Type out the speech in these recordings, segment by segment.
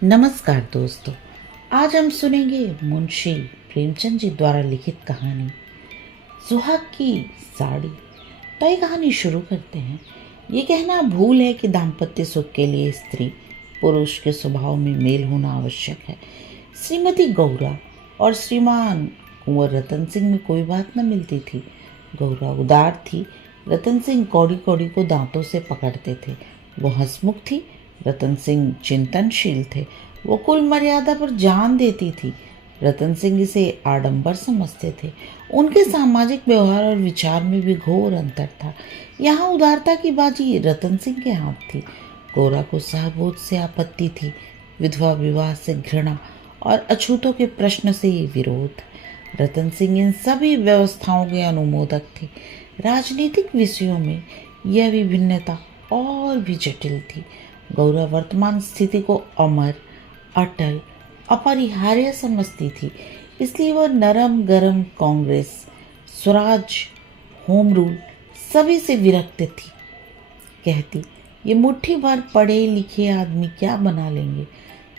नमस्कार दोस्तों। आज हम सुनेंगे मुंशी प्रेमचंद जी द्वारा लिखित कहानी सुहाग की साड़ी। तो ये कहानी शुरू करते हैं। ये कहना भूल है कि दाम्पत्य सुख के लिए स्त्री पुरुष के स्वभाव में मेल होना आवश्यक है। श्रीमती गौरा और श्रीमान कुंवर रतन सिंह में कोई बात न मिलती थी। गौरा उदार थी, रतन सिंह कौड़ी कौड़ी को दांतों से पकड़ते थे। वो हंसमुख थी, रतन सिंह चिंतनशील थे। वो कुल मर्यादा पर जान देती थी, रतन सिंह इसे आडंबर समझते थे। उनके सामाजिक व्यवहार और विचार में भी घोर अंतर था। यहाँ उदारता की बाजी रतन सिंह के हाथ थी। गौरा को सहबोध से आपत्ति थी, विधवा विवाह से घृणा और अछूतों के प्रश्न से विरोध। रतन सिंह इन सभी व्यवस्थाओं के अनुमोदक थे। राजनीतिक विषयों में यह विभिन्नता और भी जटिल थी। गौरा वर्तमान स्थिति को अमर, अटल, अपरिहार्य समझती थी। इसलिए वह नरम गरम कांग्रेस, स्वराज, होम रूल सभी से विरक्त थी। कहती, ये मुट्ठी भर पढ़े लिखे आदमी क्या बना लेंगे,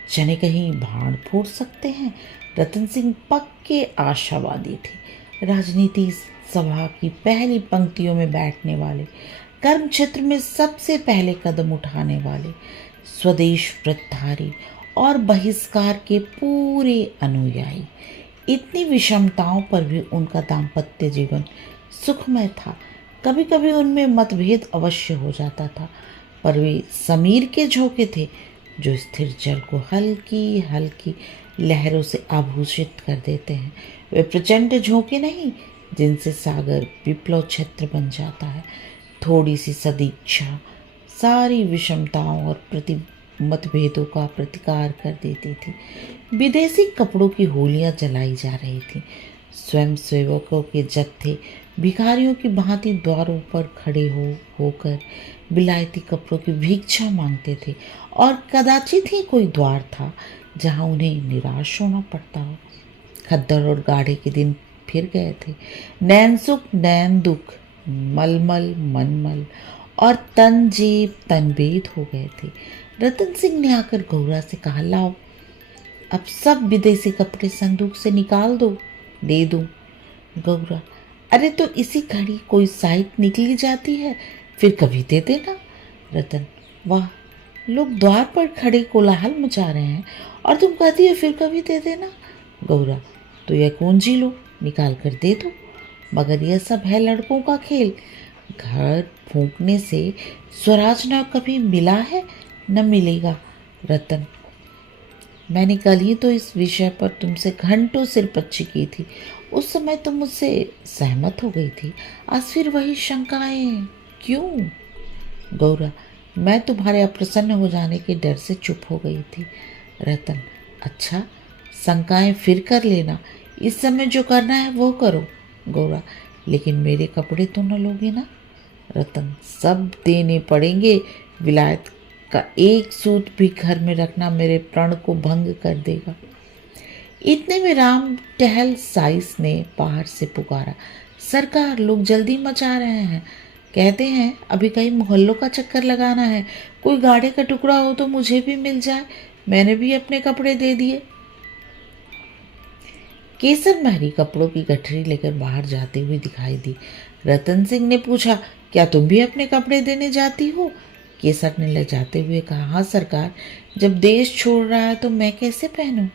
जने कहीं भाड़ फोड़ सकते हैं। रतन सिंह पक्के आशावादी थे। राजनीति सभा की पहली पंक्तियों में बैठने वाले, कर्म क्षेत्र में सबसे पहले कदम उठाने वाले, स्वदेश व्रतधारी और बहिष्कार के पूरे अनुयायी। इतनी विषमताओं पर भी उनका दाम्पत्य जीवन सुखमय था। कभी कभी उनमें मतभेद अवश्य हो जाता था, पर वे समीर के झोंके थे जो स्थिर जल को हल्की हल्की लहरों से आभूषित कर देते हैं। वे प्रचंड झोंके नहीं जिनसे सागर विप्लव क्षेत्र बन जाता है। थोड़ी सी सदिच्छा सारी विषमताओं और मतभेदों का प्रतिकार कर देती थी। विदेशी कपड़ों की होलियां जलाई जा रही थी। स्वयं सेवकों के जत्थे भिखारियों की भांति द्वारों पर खड़े होकर विलायती कपड़ों की भिक्षा मांगते थे, और कदाचित ही कोई द्वार था जहां उन्हें निराश होना पड़ता हो। खद्दर और गाढ़े के दिन फिर गए थे। नैन सुख नैन दुख, मलमल मनमल और तनजेब तनवेद हो गए थे। रतन सिंह ने आकर गौरा से कहा, लाओ अब सब विदेशी कपड़े संदूक से निकाल दो, दे दूं। गौरा, अरे तो इसी घड़ी कोई साइट निकली जाती है, फिर कभी दे देना। रतन, वाह, लोग द्वार पर खड़े कोलाहल मचा रहे हैं और तुम कहती हो फिर कभी दे देना। गौरा, तो यह कुंजी लो, निकाल कर दे दो। मगर यह सब है लड़कों का खेल। घर फूंकने से स्वराज न कभी मिला है न मिलेगा। रतन, मैंने कल ही तो इस विषय पर तुमसे घंटों सिरपच्ची की थी। उस समय तुम मुझसे सहमत हो गई थी, आज फिर वही शंकाएं क्यों? गौरा, मैं तुम्हारे अप्रसन्न हो जाने के डर से चुप हो गई थी। रतन, अच्छा, शंकाएं फिर कर लेना, इस समय जो करना है वो करो। गौरा, लेकिन मेरे कपड़े तो न लोगे ना? रतन, सब देने पड़ेंगे। विलायत का एक सूत भी घर में रखना मेरे प्रण को भंग कर देगा। इतने में राम टहल साइस ने बाहर से पुकारा, सरकार, लोग जल्दी मचा रहे हैं। कहते हैं अभी कहीं मोहल्लों का चक्कर लगाना है। कोई गाढ़े का टुकड़ा हो तो मुझे भी मिल जाए। मैंने भी अपने कपड़े दे दिए। केसर महरी कपड़ों की गठरी लेकर बाहर जाती हुई दिखाई दी। रतन सिंह ने पूछा, क्या तुम भी अपने कपड़े देने जाती हो? केसर ने लजाते हुए कहा, हाँ सरकार, जब देश छोड़ रहा है तो मैं कैसे पहनूं?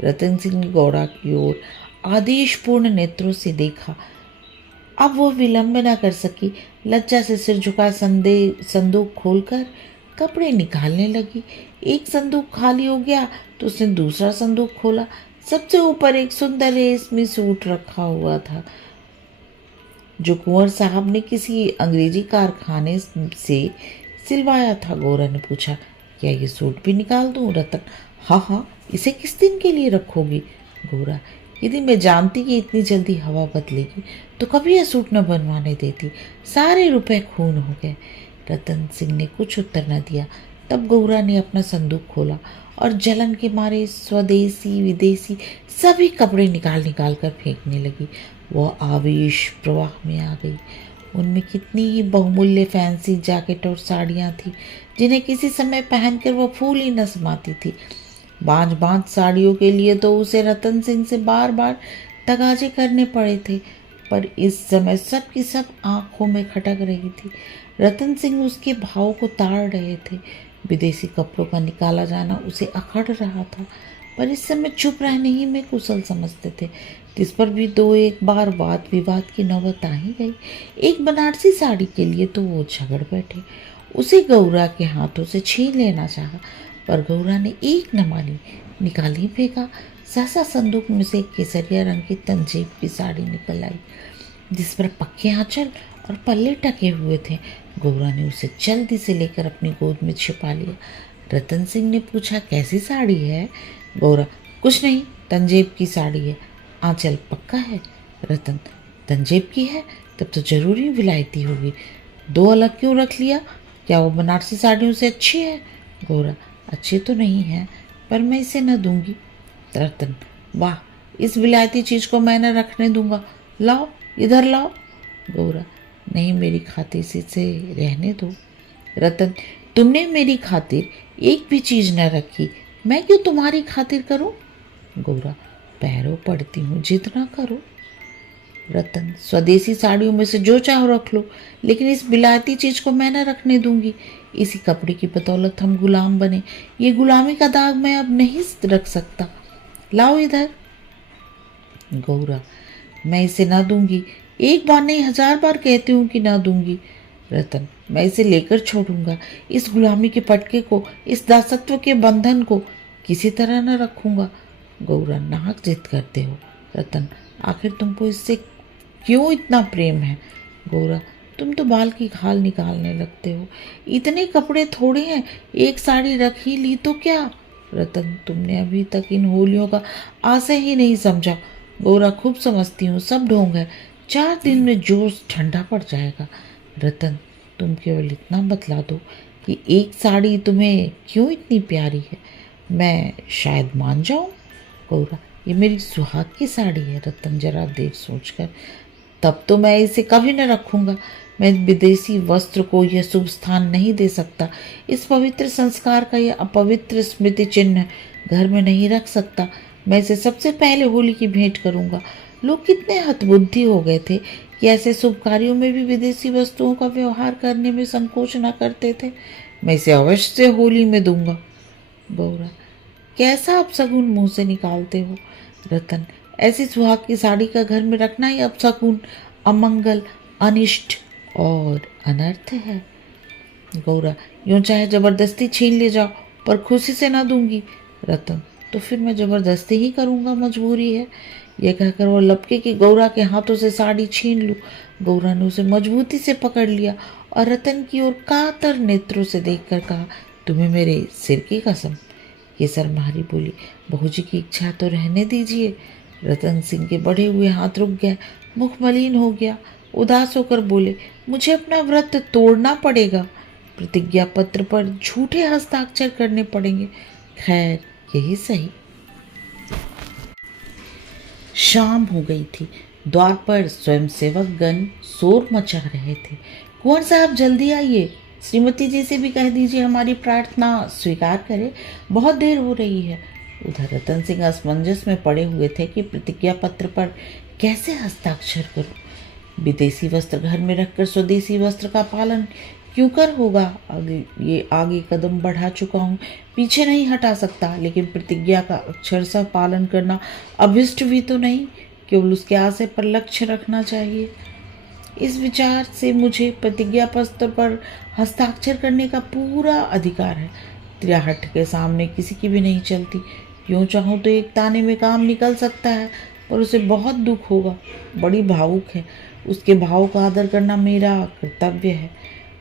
रतन सिंह ने गौड़ा की ओर आदेशपूर्ण नेत्रों से देखा। अब वह विलंब न कर सकी। लज्जा से सिर झुका संदूक खोलकर कपड़े निकालने लगी। एक संदूक खाली हो गया तो उसने दूसरा संदूक खोला। सबसे ऊपर एक सुंदर रेशमी सूट रखा हुआ था जो कुंवर साहब ने किसी अंग्रेजी कारखाने से सिलवाया था। गौरा ने पूछा, क्या ये सूट भी निकाल दूं? रतन, हाँ हाँ, इसे किस दिन के लिए रखोगी? गौरा, यदि मैं जानती कि इतनी जल्दी हवा बदलेगी तो कभी यह सूट न बनवाने देती। सारे रुपए खून हो गए। रतन सिंह ने कुछ उत्तर न दिया। तब गौरा ने अपना संदूक खोला और जलन के मारे स्वदेशी विदेशी सभी कपड़े निकाल निकाल कर फेंकने लगी। वह आवेश प्रवाह में आ गई। उनमें कितनी ही बहुमूल्य फैंसी जैकेट और साड़ियाँ थी जिन्हें किसी समय पहनकर वह फूल ही न समाती थी। बाँझ बाँझ साड़ियों के लिए तो उसे रतन सिंह से बार बार तगाजे करने पड़े थे, पर इस समय सब की सब आंखों में खटक रही थी। रतन सिंह उसके भाव को ताड़ रहे थे। विदेशी कपड़ों का निकाला जाना उसे अखड़ रहा था, पर इस समय चुप रहने ही में कुशल समझते थे। जिस पर भी दो एक बार वाद विवाद की नौबत आ ही गई। एक बनारसी साड़ी के लिए तो वो झगड़ बैठे। उसे गौरा के हाथों से छीन लेना चाहा, पर गौरा ने एक न मानी, निकाली फेंका। सहसा संदूक में से केसरिया रंग की तंजीब की साड़ी निकल आई, जिस पर पक्के आंचल और पल्ले टके हुए थे। गौरा ने उसे जल्दी से लेकर अपनी गोद में छिपा लिया। रतन सिंह ने पूछा, कैसी साड़ी है? गौरा, कुछ नहीं, तंजेब की साड़ी है, आंचल पक्का है। रतन, तंजेब की है तब तो जरूरी विलायती होगी, दो अलग क्यों रख लिया? क्या वो बनारसी साड़ियों से अच्छी है? गौरा, अच्छी तो नहीं है, पर मैं इसे न दूंगी। रतन, वाह, इस विलायती चीज को मैं न रखने दूंगा, लाओ इधर लाओ। गौरा, नहीं, मेरी खातिर से रहने दो। रतन, तुमने मेरी खातिर एक भी चीज न रखी, मैं क्यों तुम्हारी खातिर करूं? गौरा, पैरों पड़ती हूँ, जितना करो। रतन, स्वदेशी साड़ियों में से जो चाहो रख लो, लेकिन इस विलायती चीज को मैं न रखने दूंगी। इसी कपड़े की बदौलत हम गुलाम बने, ये गुलामी का दाग मैं अब नहीं रख सकता, लाओ इधर। गौरा, मैं इसे ना दूंगी, एक बार नहीं 1000 बार कहती हूँ कि ना दूंगी। रतन, मैं इसे लेकर छोड़ूंगा, इस गुलामी के पटके को, इस दासत्व के बंधन को किसी तरह न रखूंगा। गौरा, नाहक जिद करते हो। रतन, आखिर तुमको इससे क्यों इतना प्रेम है? गौरा, तुम तो बाल की खाल निकालने लगते हो, इतने कपड़े थोड़े हैं, एक साड़ी रख ही ली तो क्या? रतन, तुमने अभी तक इन होलियों का आशय ही नहीं समझा। गौरा, खूब समझती हूँ, सब ढोंग है, 4 दिन में जोश ठंडा पड़ जाएगा। रतन, तुम केवल इतना बतला दो कि एक साड़ी तुम्हें क्यों इतनी प्यारी है, मैं शायद मान जाऊं। गौरा, ये मेरी सुहाग की साड़ी है। रतन, जरा देर सोचकर, तब तो मैं इसे कभी न रखूंगा। मैं विदेशी वस्त्र को यह शुभ स्थान नहीं दे सकता। इस पवित्र संस्कार का यह अपवित्र स्मृति चिन्ह घर में नहीं रख सकता। मैं इसे सबसे पहले होली की भेंट करूंगा। लोग कितने हतबुद्धि हो गए थे कि ऐसे शुभ कार्यों में भी विदेशी वस्तुओं का व्यवहार करने में संकोच न करते थे। मैं इसे अवश्य से होली में दूंगा। गौरा, कैसा अपशगुन मुंह से निकालते हो? रतन, ऐसी सुहाग की साड़ी का घर में रखना ही अपशगुन, अमंगल, अनिष्ट और अनर्थ है। गौरा, यूं चाहे जबरदस्ती छीन ले जाओ, पर खुशी से ना दूंगी। रतन, तो फिर मैं जबरदस्ती ही करूंगा, मजबूरी है। यह कहकर वो लपके कि गौरा के हाथों से साड़ी छीन लूं। गौरा ने उसे मजबूती से पकड़ लिया और रतन की ओर कातर नेत्रों से देखकर कहा, तुम्हें मेरे सिर की कसम। ये शर्मारी बोली, बहू जी की इच्छा तो रहने दीजिए। रतन सिंह के बढ़े हुए हाथ रुक गए, मुख मलिन हो गया, उदास होकर बोले, मुझे अपना व्रत तोड़ना पड़ेगा, प्रतिज्ञा पत्र पर झूठे हस्ताक्षर करने पड़ेंगे। खैर, यही सही। शाम हो गई थी। द्वार पर स्वयंसेवक गण शोर मचा रहे थे। कुंवर साहब, जल्दी आइए, श्रीमती जी से भी कह दीजिए हमारी प्रार्थना स्वीकार करे, बहुत देर हो रही है। उधर रतन सिंह असमंजस में पड़े हुए थे कि प्रतिज्ञा पत्र पर कैसे हस्ताक्षर करूं। विदेशी वस्त्र घर में रखकर स्वदेशी वस्त्र का पालन क्यों कर होगा। आगे कदम बढ़ा चुका हूँ, पीछे नहीं हटा सकता, लेकिन प्रतिज्ञा का अक्षरशः पालन करना अभिष्ट भी तो नहीं, केवल उसके आशय पर लक्ष्य रखना चाहिए। इस विचार से मुझे प्रतिज्ञा पत्र पर हस्ताक्षर करने का पूरा अधिकार है। तिराहट के सामने किसी की भी नहीं चलती। यूँ चाहूँ तो एक ताने में काम निकल सकता है, पर उसे बहुत दुख होगा। बड़ी भावुक है, उसके भाव का आदर करना मेरा कर्तव्य है।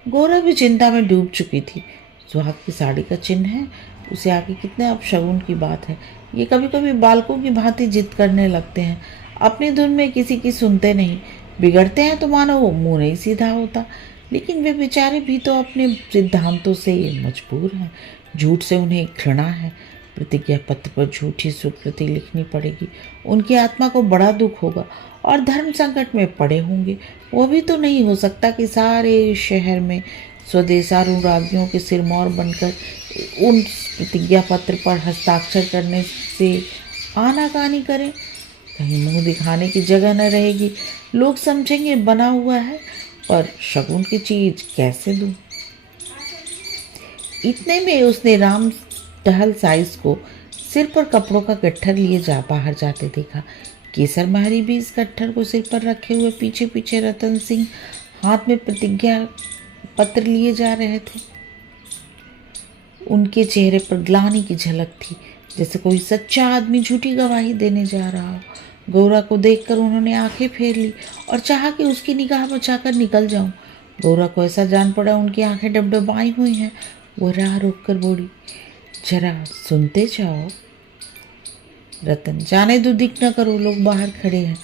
गौरा भी चिंता में डूब चुकी थी। सुहाग की साड़ी का चिन्ह है, उसे आगे कितने अपशगुन की बात है। ये कभी कभी बालकों की भांति जिद करने लगते हैं, अपनी धुन में किसी की सुनते नहीं। बिगड़ते हैं तो मानो वो मुंह नहीं सीधा होता, लेकिन वे बेचारे भी तो अपने सिद्धांतों से मजबूर हैं। झूठ से उन्हें घृणा है। प्रतिज्ञा पत्र पर झूठी स्वीकृति लिखनी पड़ेगी। उनकी आत्मा को बड़ा दुख होगा और धर्म संकट में पड़े होंगे। वो भी तो नहीं हो सकता कि सारे शहर में स्वदेशानुरागियों के सिरमौर बनकर उन प्रतिज्ञा पत्र पर हस्ताक्षर करने से आनाकानी करें। कहीं मुंह दिखाने की जगह न रहेगी, लोग समझेंगे बना हुआ है, पर शगुन की चीज कैसे दूं। इतने में उसने राम टहल साइज को सिर पर कपड़ों का गट्ठर लिए बाहर जाते देखा। केसर महरी भी इस गट्ठर को सिर पर रखे हुए पीछे पीछे रतन सिंह हाथ में प्रतिज्ञा पत्र लिए जा रहे थे। उनके चेहरे पर ग्लानि की झलक थी, जैसे कोई सच्चा आदमी झूठी गवाही देने जा रहा हो। गौरा को देखकर उन्होंने आंखें फेर ली और चाहा कि उसकी निगाह बचाकर निकल जाऊं। गौरा को ऐसा जान पड़ा उनकी आंखें डबडबाई हुई हैं। वो राह रोक कर बोली, जरा सुनते जाओ। रतन, जाने दो, दिख न करो, लोग बाहर खड़े हैं।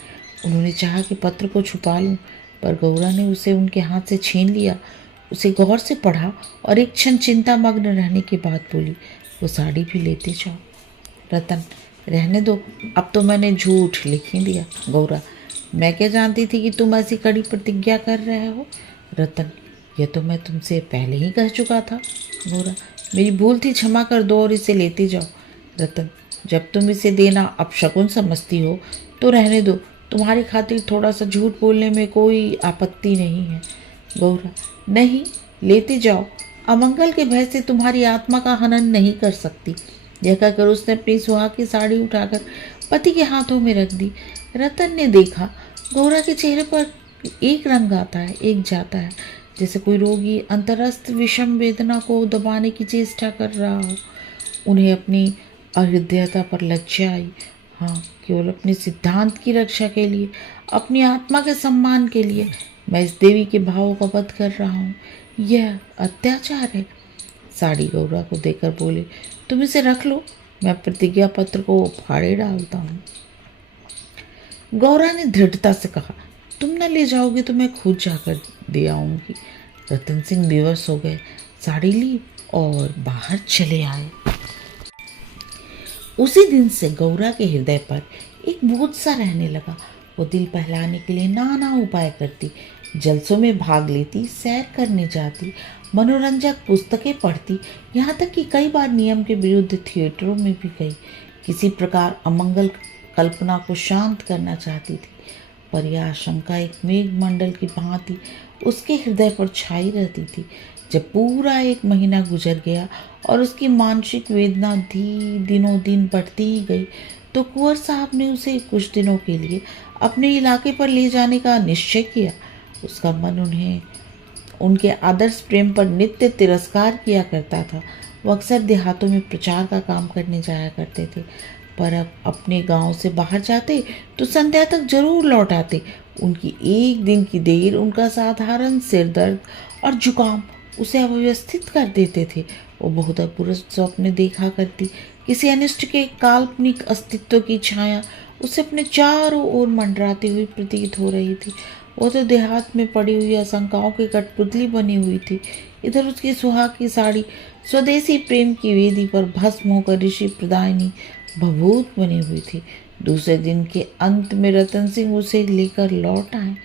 उन्होंने चाहा कि पत्र को छुपा लूं, पर गौरा ने उसे उनके हाथ से छीन लिया। उसे गौर से पढ़ा और एक क्षण चिंता मग्न रहने के बाद बोली, वो साड़ी भी लेते जाओ। रतन, रहने दो, अब तो मैंने झूठ लिख ही दिया। गौरा, मैं क्या जानती थी कि तुम ऐसी कड़ी प्रतिज्ञा कर रहे हो। रतन, यह तो मैं तुमसे पहले ही कह चुका था। गौरा, मेरी भूल थी, क्षमा कर दो और इसे लेते जाओ। रतन, जब तुम इसे देना अपशकुन समझती हो तो रहने दो, तुम्हारी खातिर थोड़ा सा झूठ बोलने में कोई आपत्ति नहीं है। गौरा, नहीं, लेते जाओ, अमंगल के भय से तुम्हारी आत्मा का हनन नहीं कर सकती। यह कहकर उसने अपनी सुहाग की साड़ी उठाकर पति के हाथों में रख दी। रतन ने देखा गौरा के चेहरे पर एक रंग आता है, एक जाता है, जैसे कोई रोगी अंतरस्थ विषम वेदना को दबाने की चेष्टा कर रहा हो। उन्हें अपनी अहृदयता पर लज्जा आई। हाँ, केवल अपने सिद्धांत की रक्षा के लिए, अपनी आत्मा के सम्मान के लिए मैं इस देवी के भावों का वध कर रहा हूँ। यह अत्याचार है। साड़ी गौरा को देकर बोले, तुम इसे रख लो, मैं प्रतिज्ञा पत्र को फाड़े डालता हूँ। गौरा ने दृढ़ता से कहा, तुम न ले जाओगे तो मैं खुद जाकर दे आऊंगी। रतन सिंह बेवश हो गए, साड़ी ली और बाहर चले आए। उसी दिन से गौरा के हृदय पर एक बोझ सा रहने लगा। वो दिल बहलाने के लिए नाना उपाय करती, जलसों में भाग लेती, सैर करने जाती, मनोरंजक पुस्तकें पढ़ती, यहाँ तक कि कई बार नियम के विरुद्ध थिएटरों में भी गई। किसी प्रकार अमंगल कल्पना को शांत करना चाहती थी, पर यह आशंका एक मेघमंडल की भांति उसके हृदय पर छाई रहती थी। जब पूरा 1 महीना गुजर गया और उसकी मानसिक वेदना दिनों दिन बढ़ती ही गई, तो कुंवर साहब ने उसे कुछ दिनों के लिए अपने इलाके पर ले जाने का निश्चय किया। उसका मन उनके आदर्श प्रेम पर नित्य तिरस्कार किया करता था। वो अक्सर देहातों में प्रचार का काम करने जाया करते थे, पर अब अपने गांव से बाहर जाते तो संध्या तक जरूर लौट आते। उनकी एक दिन की देर, उनका साधारण सिर दर्द और जुकाम उसे अव्यवस्थित कर देते थे। वो बहुत अपूर्व स्वप्न देखा करती, किसी अनिष्ट के काल्पनिक अस्तित्व की छाया उसे अपने चारों ओर मंडराती हुई प्रतीत हो रही थी। वो तो देहात में पड़ी हुई आशंकाओं की कठपुतली बनी हुई थी। इधर उसकी सुहाग की साड़ी स्वदेशी प्रेम की वेदी पर भस्म होकर ऋषि प्रदायिनी भभूत बनी हुई थी। दूसरे दिन के अंत में रतन सिंह उसे लेकर लौट आए।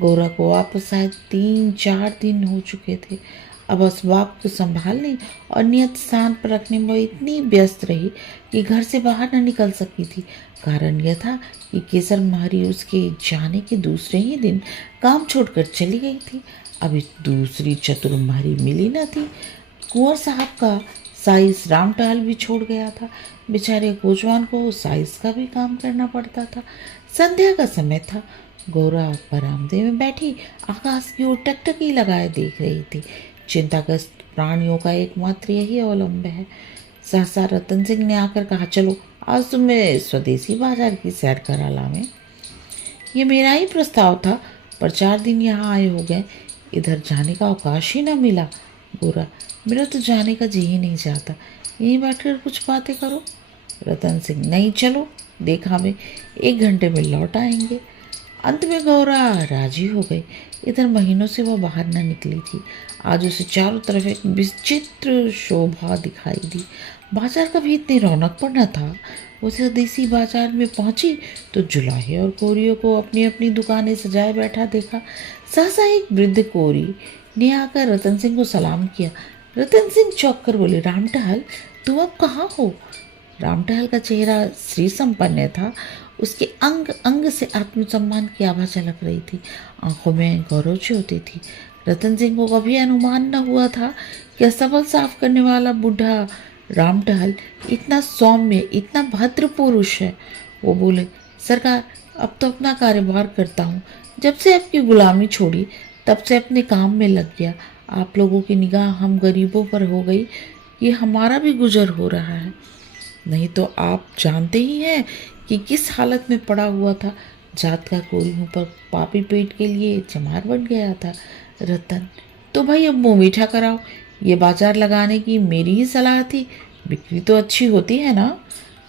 गौरा को वापस शायद 3-4 दिन हो चुके थे। अब असबाब को संभालने और नियत स्थान पर रखने में इतनी व्यस्त रही कि घर से बाहर न निकल सकी थी। कारण यह था कि केसर महरी उसके जाने के दूसरे ही दिन काम छोड़कर चली गई थी। अभी दूसरी चतुर महरी मिली न थी। कुंवर साहब का साइस रामटहल भी छोड़ गया था। बेचारे कोचवान को साइस का भी काम करना पड़ता था। संध्या का समय था। गौरा बरामदे में बैठी आकाश की ओर टकटकी लगाए देख रही थी। चिंताग्रस्त प्राणियों का एकमात्र यही अवलंब है। सहसा रतन सिंह ने आकर कहा, चलो आज तुम्हें स्वदेशी बाजार की सैर करा लावें। ये मेरा ही प्रस्ताव था, पर 4 दिन यहाँ आए हो गए, इधर जाने का अवकाश ही न मिला। गोरा, मेरा तो जाने का जी ही नहीं चाहता, यहीं बैठकर कुछ बातें करो। रतन सिंह, नहीं, चलो, देखा में 1 घंटे में लौट आएंगे। अंत में गौरा राजी हो गई। इधर महीनों से वह बाहर न निकली थी। आज उसे चारों तरफ एक विचित्र शोभा दिखाई दी। बाजार का भी इतनी रौनक पर न था। वो स्वदेशी बाजार में पहुंची तो जुलाहे और कोरियों को अपनी अपनी दुकानें सजाए बैठा देखा। सहसा एक वृद्ध कोरी ने आकर रतन सिंह को सलाम किया। रतन सिंह चौंक कर बोले, रामटहल तुम अब कहाँ हो? रामटहल का चेहरा श्री संपन्न था। उसके अंग अंग से आत्मसम्मान की आभा झलक रही थी, आंखों में गौरव ज्योति थी। रतन सिंह को कभी अनुमान न हुआ था कि असफल साफ करने वाला बूढ़ा रामटहल इतना सौम्य, इतना भद्र पुरुष है। वो बोले, सरकार अब तो अपना कारोबार करता हूँ। जब से आपकी गुलामी छोड़ी तब से अपने काम में लग गया। आप लोगों की निगाह हम गरीबों पर हो गई, ये हमारा भी गुजर हो रहा है। नहीं तो आप जानते ही हैं कि किस हालत में पड़ा हुआ था। जात का कोई मुँह पर पापी पेट के लिए चमार बन गया था। रतन, तो भाई अब मुँह मीठा कराओ। ये बाजार लगाने की मेरी ही सलाह थी, बिक्री तो अच्छी होती है ना?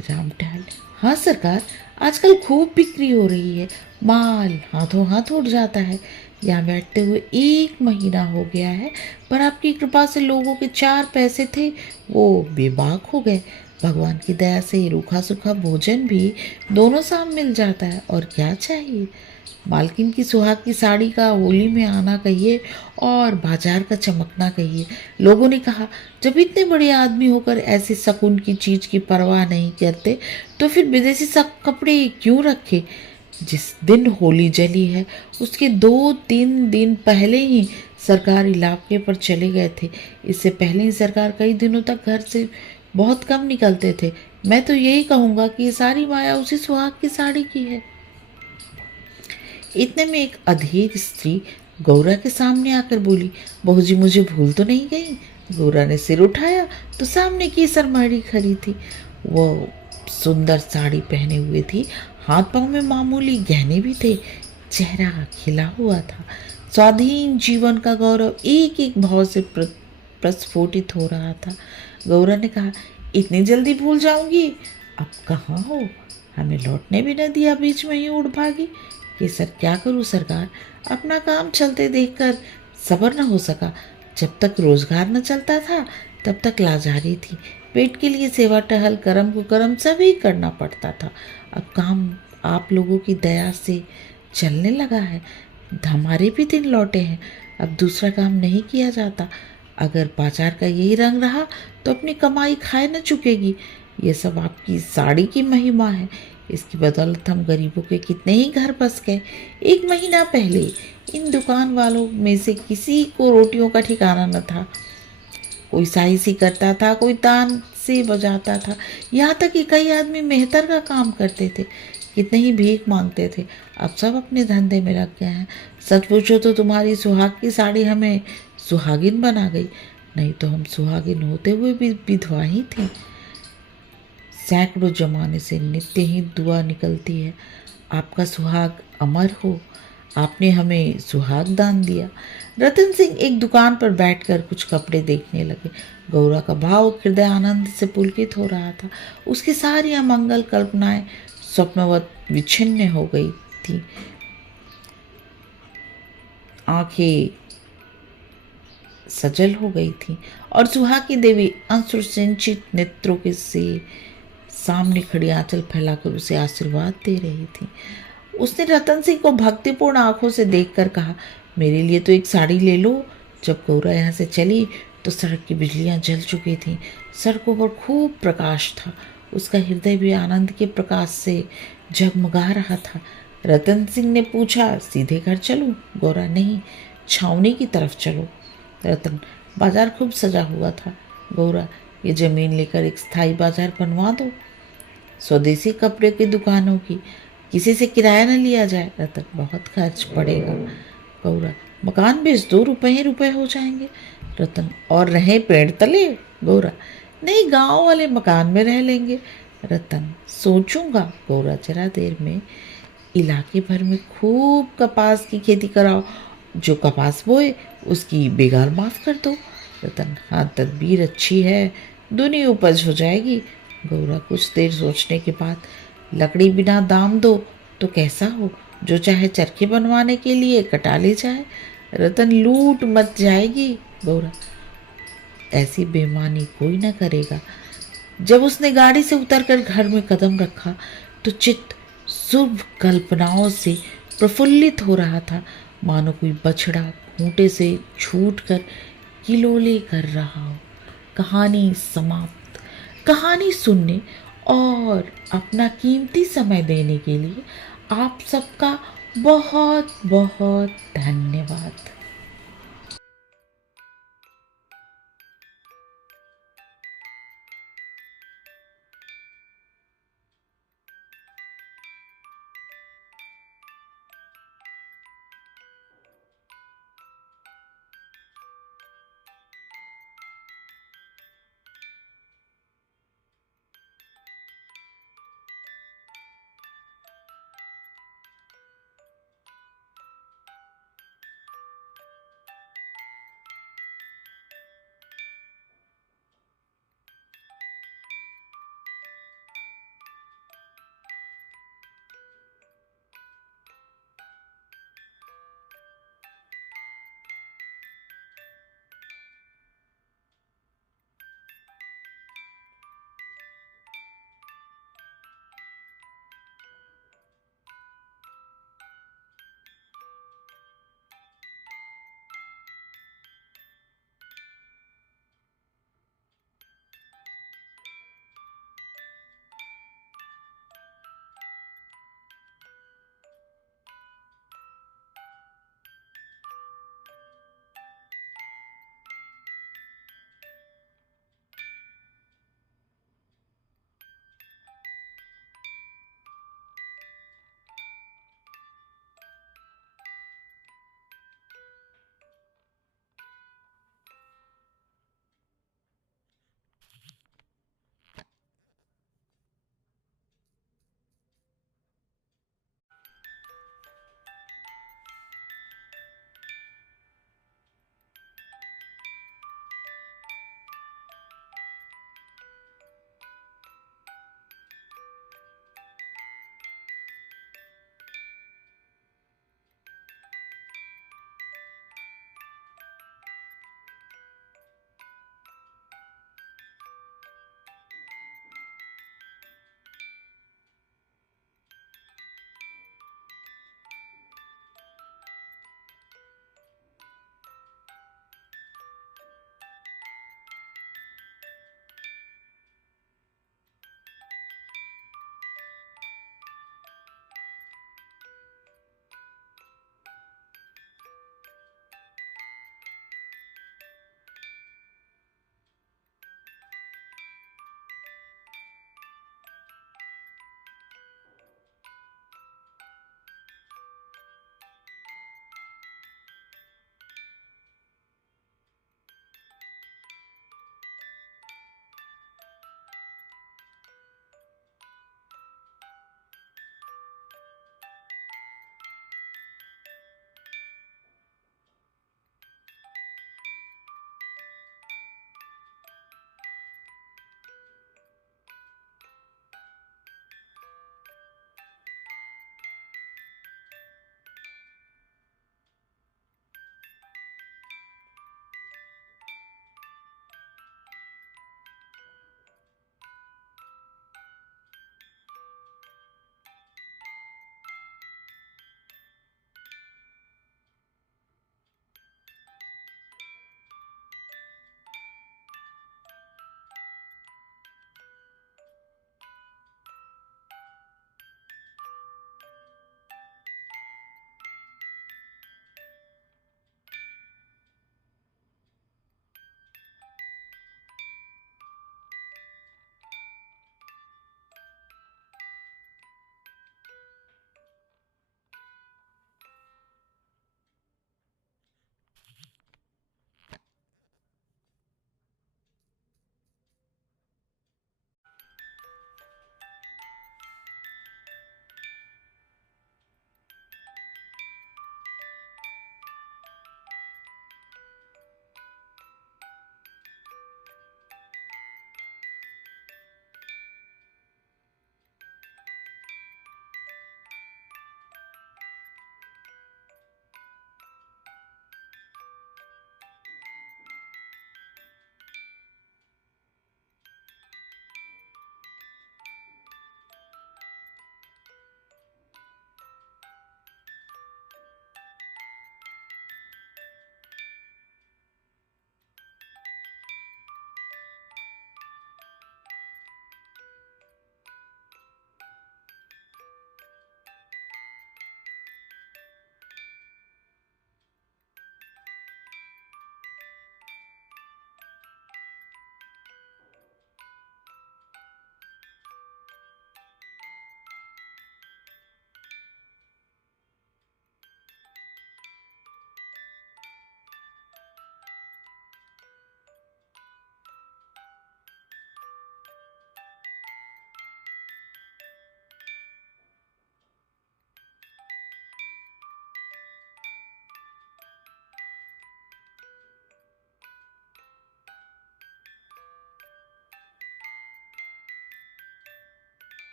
रामटहल, हाँ सरकार, आजकल खूब बिक्री हो रही है, माल हाथों हाथ उठ जाता है। यहाँ बैठते हुए 1 महीना हो गया है, पर आपकी कृपा से लोगों के 4 पैसे थे वो बेबाक हो गए। भगवान की दया से रूखा सूखा भोजन भी दोनों शाम मिल जाता है, और क्या चाहिए? मालकिन की सुहाग की साड़ी का होली में आना कहिए और बाजार का चमकना कहिए। लोगों ने कहा, जब इतने बड़े आदमी होकर ऐसे शकुन की चीज की परवाह नहीं करते तो फिर विदेशी सब कपड़े क्यों रखे? जिस दिन होली जली है उसके 2-3 दिन पहले ही सरकार इलाके पर चले गए थे। इससे पहले ही सरकार कई दिनों तक घर से बहुत कम निकलते थे। मैं तो यही कहूँगा कि ये सारी माया उसी सुहाग की साड़ी की है। इतने में एक अधेड़ स्त्री गौरा के सामने आकर बोली, बहू जी मुझे भूल तो नहीं गई? गौरा ने सिर उठाया तो सामने की सरमड़ी खड़ी थी। वो सुंदर साड़ी पहने हुए थी, हाथ पांव में मामूली गहने भी थे, चेहरा खिला हुआ था। स्वाधीन जीवन का गौरव एक एक भाव से प्रस्फुटित हो रहा था। गौरा ने कहा, इतनी जल्दी भूल जाऊंगी? अब कहाँ हो? हमें लौटने भी न दिया, बीच में ही उड़ भागी। कि सर क्या करूं सरकार, अपना काम चलते देखकर सब्र न हो सका। जब तक रोजगार न चलता था तब तक लाचारी थी। पेट के लिए सेवा टहल, कर्म को कर्म सभी करना पड़ता था। अब काम आप लोगों की दया से चलने लगा है। हमारे भी दिन लौटे हैं, अब दूसरा काम नहीं किया जाता। अगर बाजार का यही रंग रहा तो अपनी कमाई खाए न चुकेगी। ये सब आपकी साड़ी की महिमा है। इसकी बदौलत हम गरीबों के कितने ही घर बस गए। 1 महीना पहले इन दुकान वालों में से किसी को रोटियों का ठिकाना न था। कोई साई सी करता था, कोई तान से बजाता था, यहाँ तक कि कई आदमी मेहतर का काम करते थे, कितने ही भीख मांगते थे। अब सब अपने धंधे में लग गए हैं। सच पूछो तो तुम्हारी सुहाग की साड़ी हमें सुहागिन बना गई, नहीं तो हम सुहागिन होते हुए भी विधवा ही थी। सैकड़ों जमाने से नित्य ही दुआ निकलती है, आपका सुहाग अमर हो। आपने हमें सुहाग दान दिया। रतन सिंह एक दुकान पर बैठकर कुछ कपड़े देखने लगे। गौरा का भाव हृदय आनंद से पुलकित हो रहा था। उसकी सारी अमंगल कल्पनाएं स्वप्नवत विच्छिन्न हो गई थी। आंखें सजल हो गई थी और सुहाग की देवी अंशुर सिंचित नेत्रों के से सामने खड़ी आंचल फैलाकर उसे आशीर्वाद दे रही थी। उसने रतन सिंह को भक्तिपूर्ण आंखों से देखकर कहा, मेरे लिए तो एक साड़ी ले लो। जब गौरा यहाँ से चली तो सड़क की बिजलियां जल चुकी थीं। सड़कों पर खूब प्रकाश था। उसका हृदय भी आनंद के प्रकाश से जगमगा रहा था। रतन सिंह ने पूछा, सीधे घर चलूं? गौरा, नहीं, छावनी की तरफ चलो। रतन, बाजार खूब सजा हुआ था। गौरा, ये जमीन लेकर एक स्थायी बाजार बनवा दो, स्वदेशी कपड़े की दुकानों की, किसी से किराया न लिया जाए। रतन, बहुत खर्च पड़ेगा। गौरा, मकान बेच दो, रुपए ही रुपए हो जाएंगे। रतन, और रहे पेड़ तले? गौरा, नहीं, गांव वाले मकान में रह लेंगे। रतन, सोचूंगा। गौरा, जरा देर में इलाके भर में खूब कपास की खेती कराओ, जो कपास बोए उसकी बेगार माफ कर दो। रतन, हाँ, तदबीर अच्छी है, दूनी उपज हो जाएगी। गौरा, कुछ देर सोचने के बाद, लकड़ी बिना दाम दो तो कैसा हो? जो चाहे चरखे बनवाने के लिए कटा ले जाए। रतन, लूट मच जाएगी। गौरा, ऐसी बेईमानी कोई न करेगा। जब उसने गाड़ी से उतरकर घर में कदम रखा तो चित्त शुभ कल्पनाओं से प्रफुल्लित हो रहा था, मानो कोई बछड़ा खूंटे से छूटकर किलोले कर रहा हूँ। कहानी समाप्त। कहानी सुनने और अपना कीमती समय देने के लिए आप सबका बहुत बहुत धन्यवाद।